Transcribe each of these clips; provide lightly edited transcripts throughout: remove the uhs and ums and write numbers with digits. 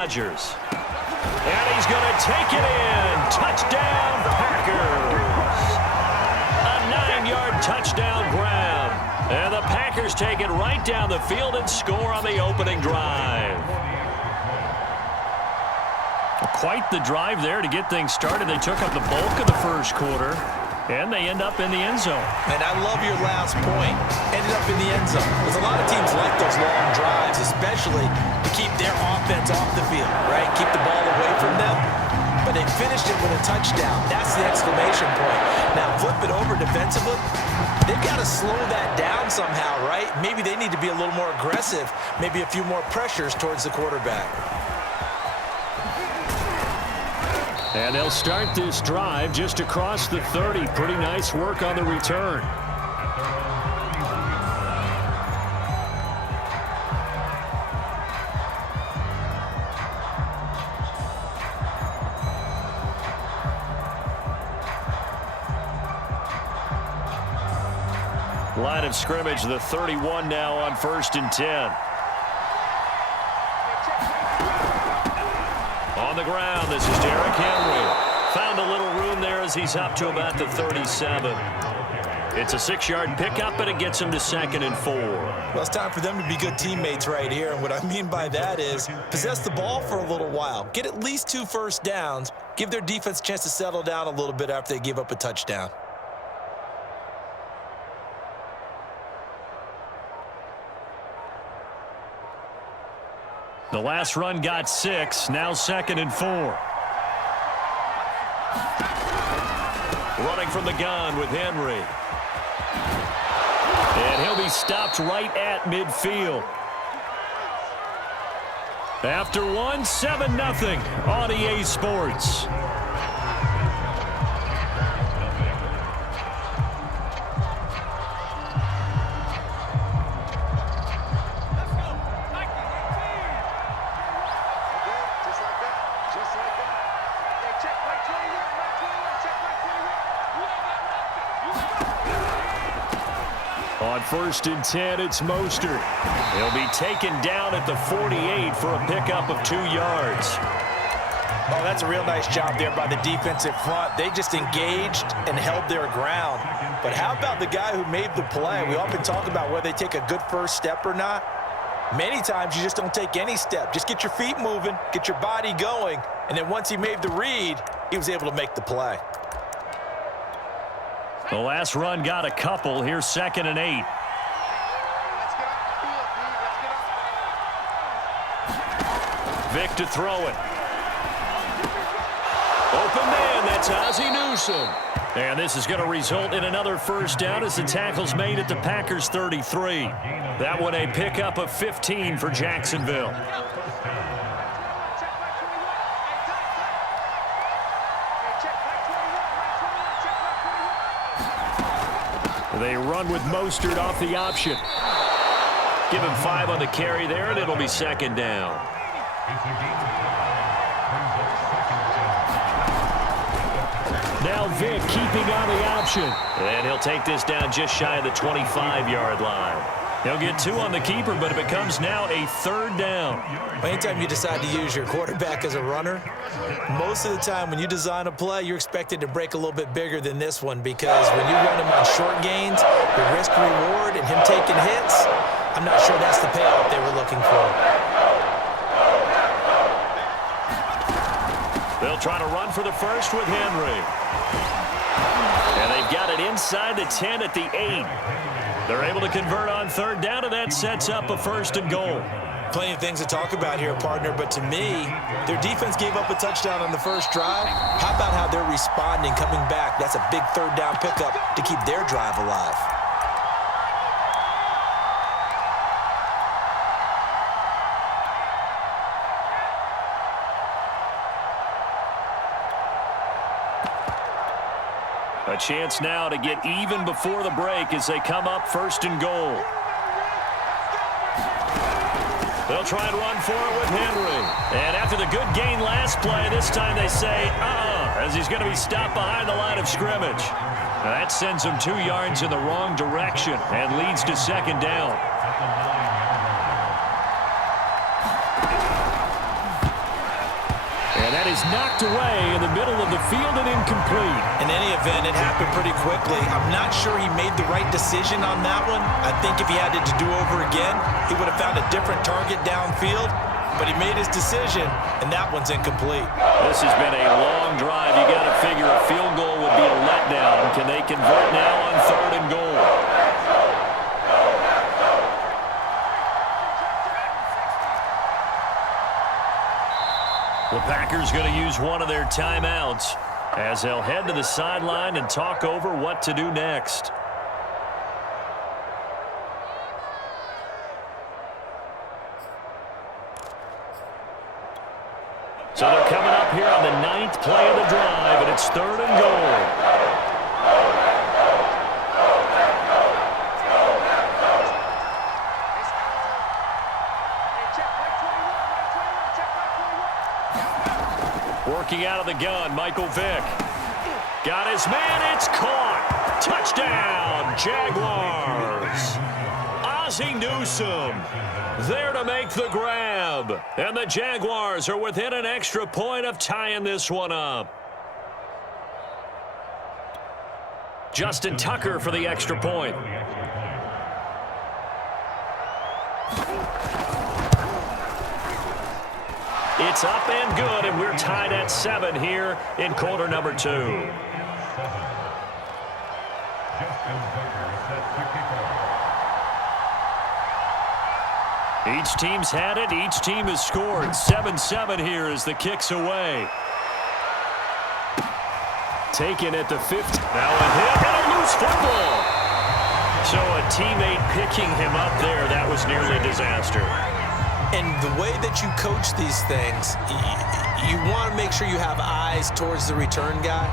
Rodgers. And he's going to take it in. Touchdown, Packers. A 9-yard touchdown grab. And the Packers take it right down the field and score on the opening drive. Quite the drive there to get things started. They took up the bulk of the first quarter, and they end up in the end zone. And I love your last point. Ended up in the end zone. Because a lot of teams like those long drives, especially to keep their offense off the field, right? Keep the ball away from them. But they finished it with a touchdown. That's the exclamation point. Now, flip it over defensively. They've got to slow that down somehow, right? Maybe they need to be a little more aggressive. Maybe a few more pressures towards the quarterback. And they'll start this drive just across the 30. Pretty nice work on the return. Line of scrimmage, the 31 now on 1st and 10. On the ground, this is Derrick Henry. Found a little room there as he's up to about the 37. It's a 6-yard pickup, and it gets him to 2nd and 4. Well, it's time for them to be good teammates right here. And what I mean by that is possess the ball for a little while. Get at least 2 first downs. Give their defense a chance to settle down a little bit after they give up a touchdown. The last run got 6, now 2nd and 4. Running from the gun with Henry. And he'll be stopped right at midfield. After 1, 7-0 on EA Sports. On 1st and 10, it's Mostert. He'll be taken down at the 48 for a pickup of 2 yards. Oh, that's a real nice job there by the defensive front. They just engaged and held their ground. But how about the guy who made the play? We often talk about whether they take a good first step or not. Many times you just don't take any step. Just get your feet moving, get your body going, and then once he made the read, he was able to make the play. The last run got a couple. Here's 2nd and 8. Vick to throw it. Open man, that's Ozzie Newsome. And this is going to result in another first down as the tackle's made at the Packers 33. That one a pickup of 15 for Jacksonville. They run with Mostert off the option. Give him 5 on the carry there, and it'll be 2nd down. Now Vick keeping on the option. And he'll take this down just shy of the 25-yard line. He'll get 2 on the keeper, but it becomes now a 3rd down. Anytime you decide to use your quarterback as a runner, most of the time when you design a play, you're expected to break a little bit bigger than this one, because when you run him on short gains, the risk-reward and him taking hits, I'm not sure that's the payoff they were looking for. They'll try to run for the first with Henry. And they've got it inside the 10 at the 8. They're able to convert on 3rd down, and that sets up a 1st and goal. Plenty of things to talk about here, partner, but to me, their defense gave up a touchdown on the first drive. How about how they're responding, coming back? That's a big 3rd down pickup to keep their drive alive. A chance now to get even before the break as they come up 1st and goal. They'll try and run for it with Henry. And after the good gain last play, this time they say, as he's going to be stopped behind the line of scrimmage. Now that sends him 2 yards in the wrong direction and leads to 2nd down. And that is knocked away in the middle of the field and incomplete. In any event, it happened pretty quickly. I'm not sure he made the right decision on that one. I think if he had it to do over again, he would have found a different target downfield. But he made his decision, and that one's incomplete. This has been a long drive. You got to figure a field goal would be a letdown. Can they convert now on 3rd and goal? The Packers going to use one of their timeouts as they'll head to the sideline and talk over what to do next. So they're coming up here on the 9th play of the drive, and it's 3rd and goal. Working out of the gun, Michael Vick. Got his man, it's caught. Touchdown, Jaguars. Ozzie Newsome there to make the grab. And the Jaguars are within an extra point of tying this one up. Justin Tucker for the extra point. It's up and good, and we're tied at 7 here in quarter number 2. Each team's had it. Each team has scored. 7-7 here as the kick's away. Taken at the 50. Now a hit and a loose football. So a teammate picking him up there, that was nearly a disaster. And the way that you coach these things, you want to make sure you have eyes towards the return guy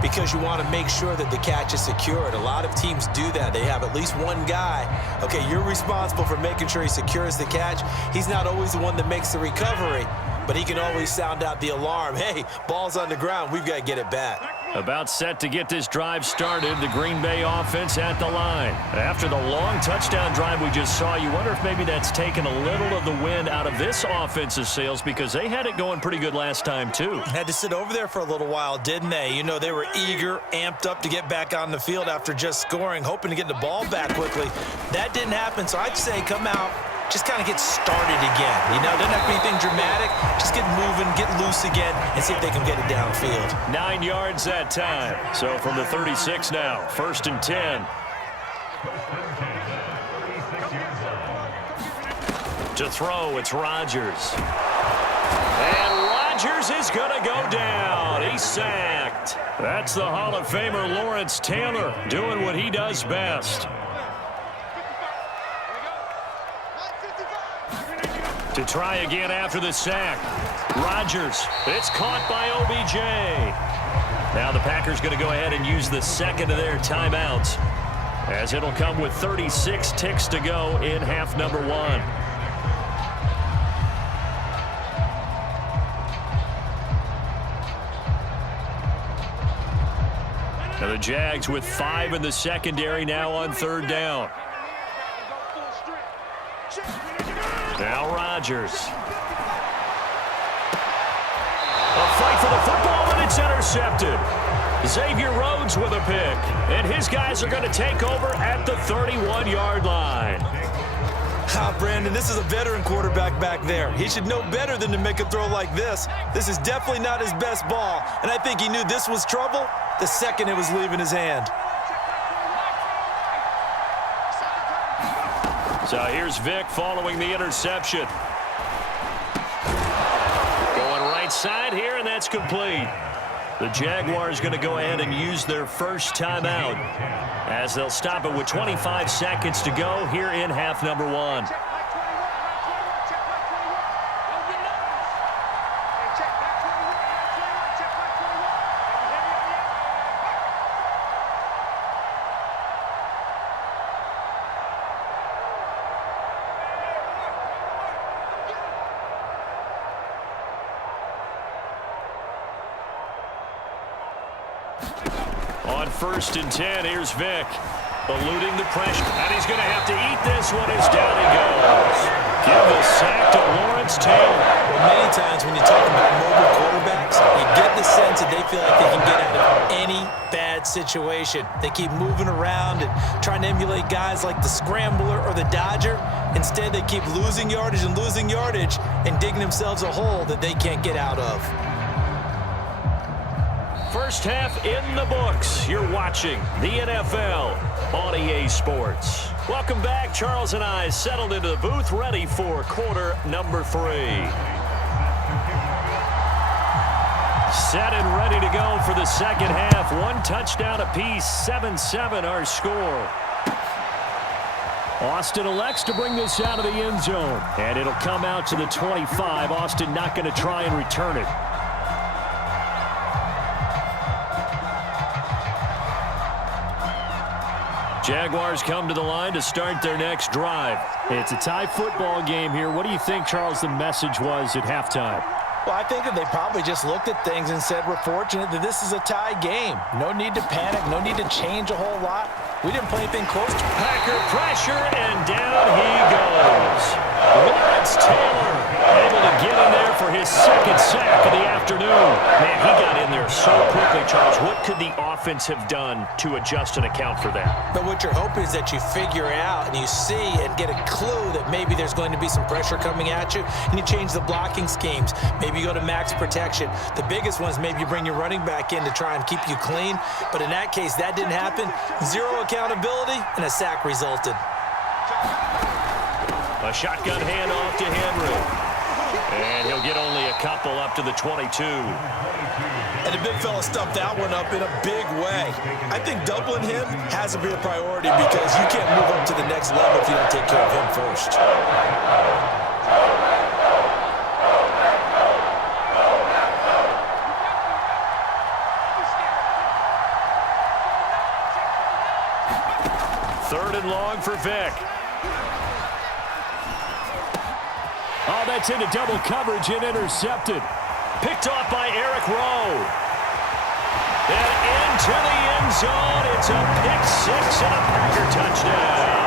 because you want to make sure that the catch is secured. A lot of teams do that. They have at least one guy. Okay, you're responsible for making sure he secures the catch. He's not always the one that makes the recovery, but he can always sound out the alarm. Hey, ball's on the ground. We've got to get it back. About set to get this drive started, the Green Bay offense at the line. After the long touchdown drive we just saw, you wonder if maybe that's taken a little of the wind out of this offensive sails because they had it going pretty good last time too. Had to sit over there for a little while, didn't they? You know, they were eager, amped up to get back on the field after just scoring, hoping to get the ball back quickly. That didn't happen, so I'd say come out, just kind of get started again. You know, doesn't have to be anything dramatic. Just get moving, get loose again, and see if they can get it downfield. 9 yards that time. So from the 36 now, 1st and 10. To throw, it's Rodgers. And Rodgers is going to go down. He's sacked. That's the Hall of Famer Lawrence Taylor doing what he does best. To try again after the sack. Rodgers. It's caught by OBJ. Now the Packers going to go ahead and use the second of their timeouts as it'll come with 36 ticks to go in half number 1. Now the Jags with 5 in the secondary now on 3rd down. Now Rodgers. A fight for the football, and it's intercepted. Xavier Rhodes with a pick. And his guys are going to take over at the 31-yard line. Brandon, this is a veteran quarterback back there. He should know better than to make a throw like this. This is definitely not his best ball. And I think he knew this was trouble the second it was leaving his hand. So here's Vick following the interception. Going right side here, and that's complete. The Jaguars going to go ahead and use their first timeout as they'll stop it with 25 seconds to go here in half number 1. On 1st and 10, here's Vick. Eluding the pressure. And he's going to have to eat this one as down he goes. Give the sack to Lawrence Taylor. Well, many times when you talk about mobile quarterbacks, bad situation. They keep moving around and trying to emulate guys like the Scrambler or the Dodger. Instead, they keep losing yardage and digging themselves a hole that they can't get out of. First half in the books. You're watching the NFL on EA Sports. Welcome back. Charles and I settled into the booth, ready for quarter number 3. Set and ready to go for the second half. 1 touchdown apiece, 7-7 our score. Austin elects to bring this out of the end zone, and it'll come out to the 25. Austin not going to try and return it. Jaguars come to the line to start their next drive. It's a tie football game here. What do you think, Charles, the message was at halftime? Well, I think that they probably just looked at things and said, we're fortunate that this is a tie game. No need to panic. No need to change a whole lot. We didn't play anything close to Packer pressure, and down he goes. Lawrence Taylor able to get in there for his second sack of the afternoon. Man, he got in there so quickly, Charles. What could the offense have done to adjust and account for that? But what you're hoping is that you figure out and you see and get a clue that maybe there's going to be some pressure coming at you, and you change the blocking schemes. Maybe you go to max protection. The biggest one is maybe you bring your running back in to try and keep you clean. But in that case, that didn't happen. Zero accountability, and a sack resulted. A shotgun handoff to Henry. And he'll get only a couple up to the 22. And the big fella stuffed that one up in a big way. I think doubling him has to be a priority because you can't move up to the next level if you don't take care of him first. Third and long for Vick. Oh, that's into double coverage and intercepted. Picked off by Eric Rowe. And into the end zone. It's a pick 6 and a Packer touchdown.